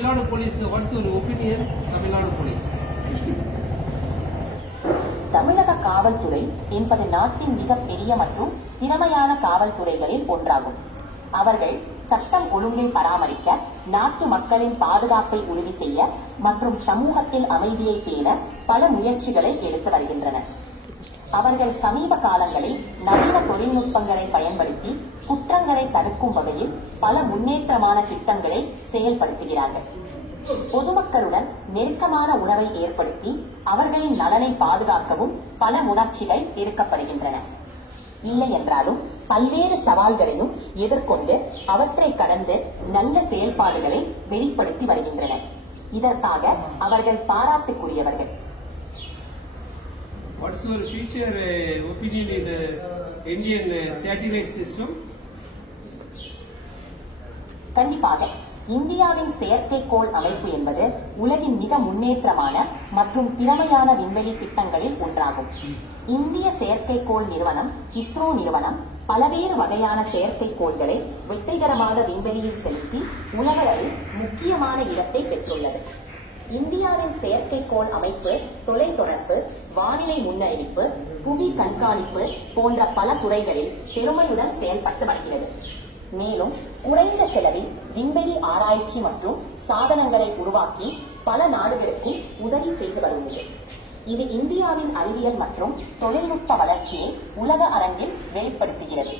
Tamil Nadu police, what's your opinion? Tamil Nadu police. தமிழக காவல்துறை என்பது நாட்டின் மிகப்பெரிய மற்றும் திறமையான காவல்துறைகளில் ஒன்றாகும். அவர்கள் சட்டம் ஒழுங்கை பராமரிக்க, நாட்டு மக்களின் பாதுகாப்பை உறுதி செய்ய மற்றும் சமூகத்தில் அமைதியை பேண பல முயற்சிகளை எடுத்து வருகின்றனர். அவர்கள் சமீப காலங்களில் நவீன தொழில்நுட்பங்களை பயன்படுத்தி குற்றங்களை தடுக்கும் வகையில் பல முன்னேற்றமான திட்டங்களை செயல்படுத்துகிறார்கள். பொதுமக்களுடன் நெருக்கமான உறவை ஏற்படுத்தி அவர்களின் நலனை பாதுகாக்கவும் பல முயற்சிகள் எடுக்கப்படுகின்றன. இல்லை என்றாலும் பல்வேறு சவால்களையும் எதிர்கொண்டு அவற்றை கடந்து நல்ல செயல்பாடுகளை வெளிப்படுத்தி வருகின்றனர். இதற்காக அவர்கள் பாராட்டுக்குரியவர்கள். What's your future opinion in the Indian satellite system? கண்டிப்பாக இந்தியாவின் செயற்கைக்கோள் அமைப்பு என்பது உலகின் மிக முன்னேற்றமான மற்றும் திறமையான விண்வெளி திட்டங்களில் ஒன்றாகும். இந்திய செயற்கைக்கோள் நிறுவனம் இஸ்ரோ நிறுவனம் பல்வேறு வகையான செயற்கைக்கோள்களை வெற்றிகரமாக விண்வெளியில் செலுத்தி உலகளவில் முக்கியமான இடத்தை பெற்றுள்ளது. இந்தியாவின் செயற்கைக்கோள் அமைப்பு தொலைத்தொடர்பு, வானிலை முன்னறிவிப்பு, புவி கண்காணிப்பு போன்ற பல துறைகளில் பெருமையுடன் செயல்பட்டு வருகிறது. மேலும் குறைந்த செலவில் விண்வெளி ஆராய்ச்சி மற்றும் சாதனங்களை உருவாக்கி பல நாடுகளுக்கு உதவி செய்து வருகிறது. இது இந்தியாவின் அறிவியல் மற்றும் தொழில்நுட்ப வளர்ச்சியை உலக அரங்கில் வெளிப்படுத்துகிறது.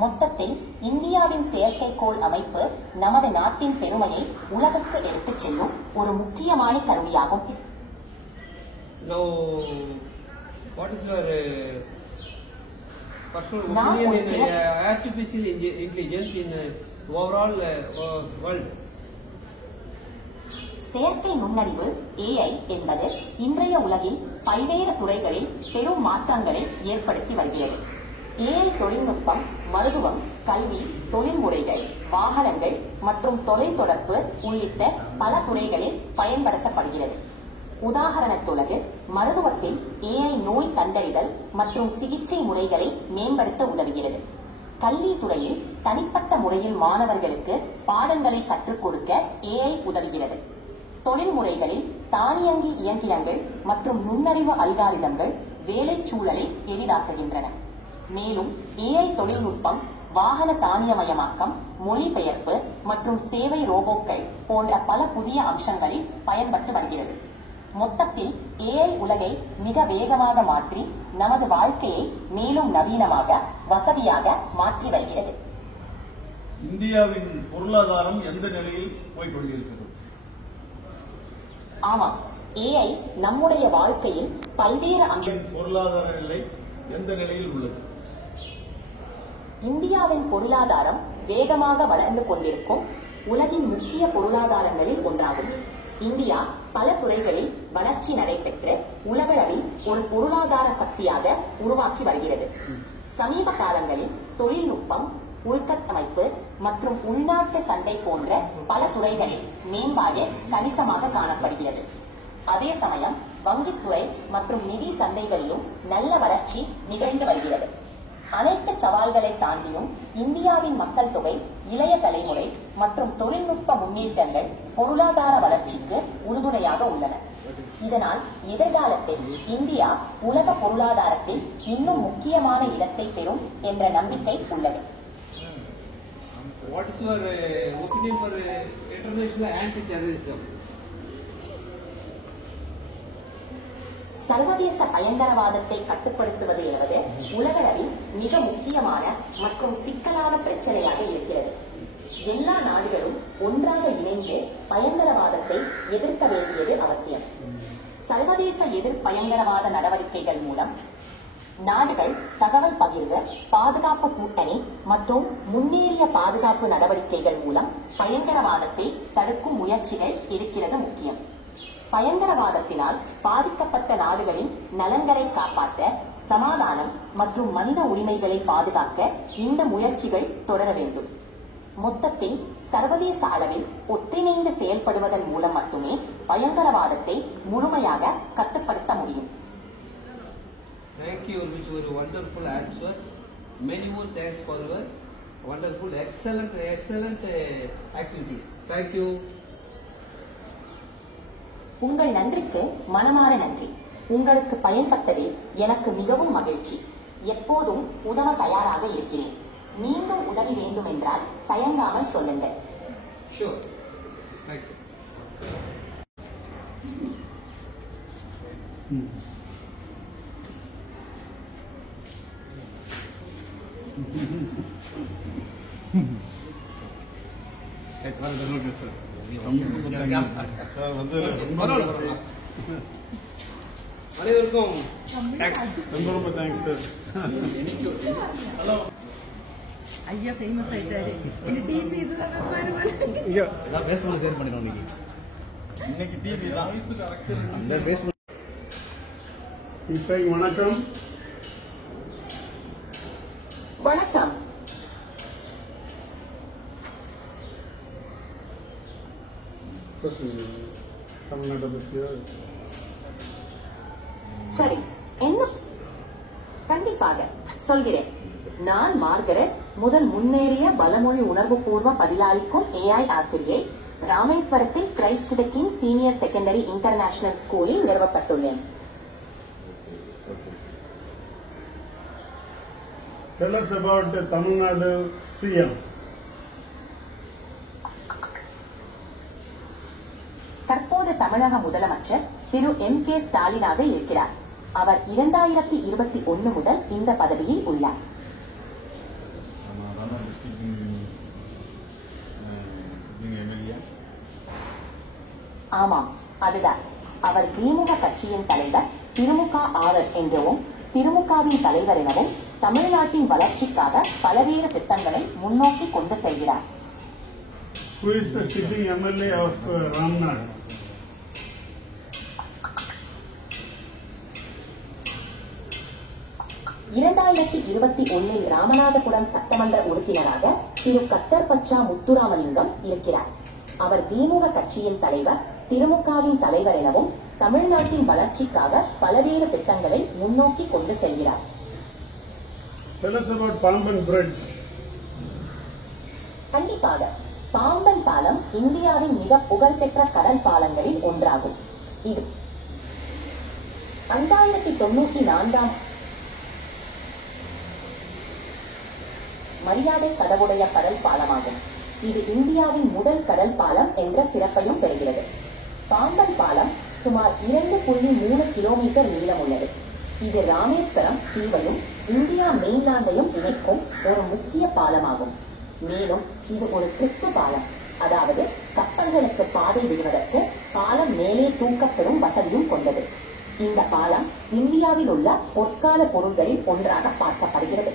மொத்தத்தில் இந்தியாவின் செயற்கைக்கோள் அமைப்பு நமது நாட்டின் பெருமையை உலகுக்கு எடுத்துச் செல்லும் ஒரு முக்கியமான கருவியாகும். Now, what is your personal opinion in artificial intelligence in overall world? செயற்கை நுண்ணறிவு AI என்பது இன்றைய உலகில் பல்வேறு துறைகளில் பெரும் மாற்றங்களை ஏற்படுத்தி வருகிறது. AI தொழில்நுட்பம் மருத்துவம், கல்வி, தொழில்முறைகள், வாகனங்கள் மற்றும் தொலைத்தொடர்பு உள்ளிட்ட பல துறைகளில் பயன்படுத்தப்படுகிறது. உதாரணத்துலகு மருத்துவத்தில் AI நோய் கண்டறிதல் மற்றும் சிகிச்சை முறைகளை மேம்படுத்த உதவுகிறது. கல்வித்துறையில் தனிப்பட்ட முறையில் மாணவர்களுக்கு பாடங்களை கற்றுக் கொடுக்க AI உதவுகிறது. தொழில்முறைகளில் தானியங்கி இயந்திரங்கள் மற்றும் நுண்ணறிவு அல்காரிதங்கள் வேலை சூழலை எளிதாக்குகின்றன. மேலும் AI தொழில்நுட்பம் வாகன தானியமயமாக்கம், மொழிபெயர்ப்பு மற்றும் சேவை ரோபோக்கள் போன்ற பல புதிய அம்சங்களில் பயன்பட்டு வருகிறது. மொத்தத்தில் AI உலகை மிக வேகமாக மாற்றி நமது வாழ்க்கையை மேலும் நவீனமாக வசதியாக மாற்றி வருகிறது. இந்தியாவின் பொருளாதாரம் எந்த நிலையில் போய்கொண்டிருக்கிறது? ஆமாம், AI நம்முடைய வாழ்க்கையில் பல்வேறு பொருளாதார நிலை எந்த நிலையில் உள்ளது? இந்தியாவின் பொருளாதாரம் வேகமாக வளர்ந்து கொண்டிருக்கும் உலகின் முக்கிய பொருளாதாரங்களில் ஒன்றாகும். இந்தியா பல துறைகளில் வளர்ச்சி நடைபெற்று உலகளவில் ஒரு பொருளாதார சக்தியாக உருவாக்கி வருகிறது. சமீப காலங்களில் தொழில்நுட்பம், உள்கட்டமைப்பு மற்றும் உள்நாட்டு சந்தை போன்ற பல துறைகளில் மேம்பாடு கணிசமாக காணப்படுகிறது. அதே சமயம் வங்கித்துறை மற்றும் நிதி சந்தைகளிலும் நல்ல வளர்ச்சி நிகழ்ந்து வருகிறது. அனைத்து சவால்களை தாண்டியும் இந்தியாவின் மக்கள் தொகை, இளைய தலைமுறை மற்றும் தொழில்நுட்ப முன்னேற்றங்கள் பொருளாதார வளர்ச்சிக்கு உறுதுணையாக உள்ளன. இதனால் எதிர்காலத்தில் இந்தியா உலக பொருளாதாரத்தில் இன்னும் முக்கியமான இடத்தை பெறும் என்ற நம்பிக்கை உள்ளது. What is your opinion for international anti-terrorism? சர்வதேச பயங்கரவாதத்தை கட்டுப்படுத்துவது என்பது உலகளவில் மிக முக்கியமான மற்றும் சிக்கலான பிரச்சனையாக இருக்கிறது. எல்லா நாடுகளும் ஒன்றாக இணைந்து பயங்கரவாதத்தை எதிர்க்க வேண்டியது அவசியம். சர்வதேச எதிர் பயங்கரவாத நடவடிக்கைகள் மூலம் நாடுகள் தகவல் பகிர்வு, பாதுகாப்பு கூட்டணி மற்றும் முன்னேறிய பாதுகாப்பு நடவடிக்கைகள் மூலம் பயங்கரவாதத்தை தடுக்கும் முயற்சிகள் இருக்கிறது முக்கியம். பயங்கரவாதத்தினால் பாதிக்கப்பட்ட நாடுகளின் நலன்களை காப்பாற்ற, சமாதானம் மற்றும் மனித உரிமைகளை பாதுகாக்க இந்த முயற்சிகள் தொடர வேண்டும். மொத்தத்தில் சர்வதேச அளவில் ஒன்றிணைந்து செயல்படுவதன் மூலம் மட்டுமே பயங்கரவாதத்தை முழுமையாக கட்டுப்படுத்த முடியும். Thank you for your wonderful answer. Many more thanks for your wonderful, excellent activities. Thank you. உங்கள் நன்றிக்கு மனமாற நன்றி. உங்களுக்கு பயன்பட்டதில் எனக்கு மிகவும் மகிழ்ச்சி. எப்போதும் உதவ தயாராக இருக்கிறேன். மீண்டும் உதவி வேண்டும் என்றால் தயங்காமல் சொல்லுங்கள். Sure. Right. சார் வந்து அனைவருக்கும் தேங்க்ஸ். ரொம்ப தேங்க்ஸ் சார். ஹலோ ஐயா ஃபேமஸ் ஆயிட்டாரு. இது டிபி இதுதான் பேஸ்புக் ஷேர் பண்ணிடுவோம் இன்னைக்கு டிவி தான் அந்த பேஸ்புக். இசை வணக்கம். வணக்கம். தமிழ்நாட்டை பற்றியா? சரி, என்ன? கண்டிப்பாக சொல்கிறேன். நான் மார்கரெட், முதல் முன்னேறிய பலமொழி உணர்வுபூர்வ பதிலாளிக்கும் AI ஆசிரியை. ராமேஸ்வரத்தில் Christ the king senior secondary international ஸ்கூலில் நிறுவப்பட்டுள்ளேன். Tell us about Tamil Nadu CM. தற்போது தமிழக முதலமைச்சர் திரு MK ஸ்டாலினாக இருக்கிறார். அவர் 2021 முதல் இந்த பதவியில் உள்ளார். ஆமாம், அதுதான். அவர் திமுக கட்சியின் தலைவர் திருமுக ஆவர் என்றவும் திருமுகவின் தலைவர் எனவும் தமிழ்நாட்டின் வளர்ச்சிக்காக பல்வேறு திட்டங்களை முன்னோக்கி கொண்டு செல்கிறார். Who is the sitting MLA of Ramnad? Ramanathapuram சட்டமன்ற உறுப்பினராக திரு கத்தர்பச்சா முத்துராமலிங்கம் இருக்கிறார். அவர் திமுக கட்சியின் தலைவர் திருமுகவின் தலைவர் எனவும் தமிழ்நாட்டின் வளர்ச்சிக்காக பல்வேறு திட்டங்களை முன்னோக்கி கொண்டு செல்கிறார். Tell us about Pamban Bridge. கண்டிப்பாக. பாம்பன் பாலம் இந்தியாவின் மிக புகழ்பெற்ற கடல் பாலங்களில் ஒன்றாகும். இது 2094 மரியாதை கடவுடைய கடல் பாலமாகும். இது இந்தியாவின் முதல் கடல் பாலம் என்ற சிறப்பையும் பெறுகிறது. பாம்பன் பாலம் சுமார் 2.3 கிலோமீட்டர் நீளம் உள்ளது. இது ராமேஸ்வரம் தீவையும் இந்தியா மெயின்லாந்தையும் இணைக்கும் ஒரு முக்கிய பாலமாகும். மேலும் இது ஒரு கிறிஸ்து பாலம், அதாவது கப்பல்களுக்கு பாதை விடுவதற்கு பாலம் மேலே தூக்கப்படும் வசதியும் கொண்டது. இந்த பாலம் இந்தியாவில் உள்ள பொற்கால பொருள்களில் ஒன்றாக பார்க்கப்படுகிறது.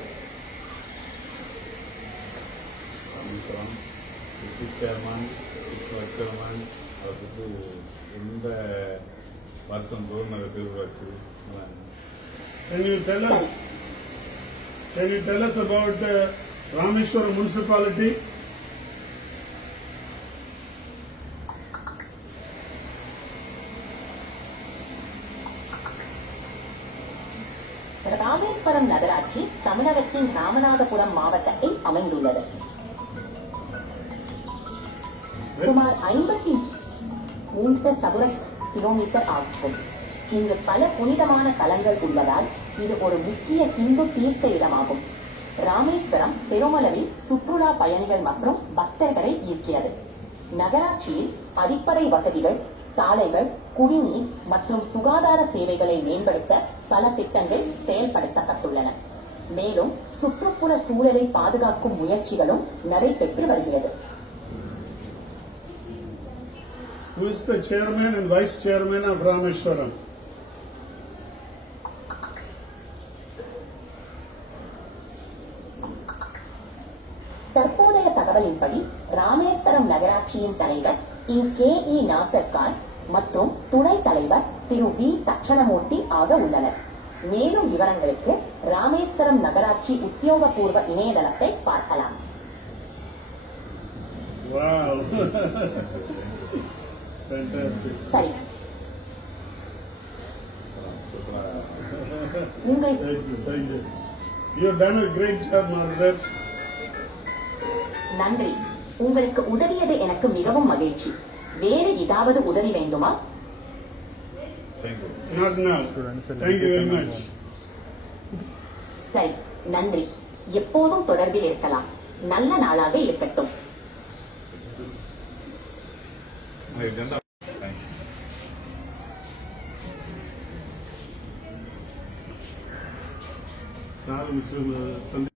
Can you tell us about Rameshwaram municipality? Rameswaram நகராட்சி தமிழகத்தின் ராமநாதபுரம் மாவட்டத்தில் அமைந்துள்ளது. சுமார் 53 சதுர கிலோமீட்டர் ஆகும். இங்கு பல புனிதமான தலங்கள் உள்ளதால் இது ஒரு முக்கிய இந்து தீர்த்த இடமாகும். ராமேஸ்வரம் பெருமளவில் சுற்றுலா பயணிகள் மற்றும் பக்தர்களை ஈர்க்கிறது. நகராட்சியில் அடிப்படை வசதிகள், சாலைகள், குடிநீர் மற்றும் சுகாதார சேவைகளை மேம்படுத்த பல திட்டங்கள் செயல்படுத்தப்பட்டுள்ளன. மேலும் சுற்றுப்புற சூழலை பாதுகாக்கும் முயற்சிகளும் நடைபெற்று வருகிறது. Who is the chairman and vice chairman of Rameshwaram? தற்போதைய தகவலின்படி ராமேஸ்வரம் நகராட்சியின் தலைவர் KE நாசர் கான் மற்றும் துணைத் தலைவர் திரு V தட்சணமூர்த்தி ஆக உள்ளனர். மேலும் விவரங்களுக்கு ராமேஸ்வரம் நகராட்சி உத்தியோகபூர்வ இணையதளத்தை பார்க்கலாம். Wow. Fantastic. சரி, உங்கள் Thank you. You have done a great job, Margaret. நன்றி. உங்களுக்கு உதவியது எனக்கு மிகவும் மகிழ்ச்சி. வேறு ஏதாவது உதவி வேண்டுமா? Not now. Thank you very much. சரி, நன்றி. எப்போதும் தொடர்பில் இருக்கலாம். நல்ல நாளாக இருக்கட்டும். Sir, Mr.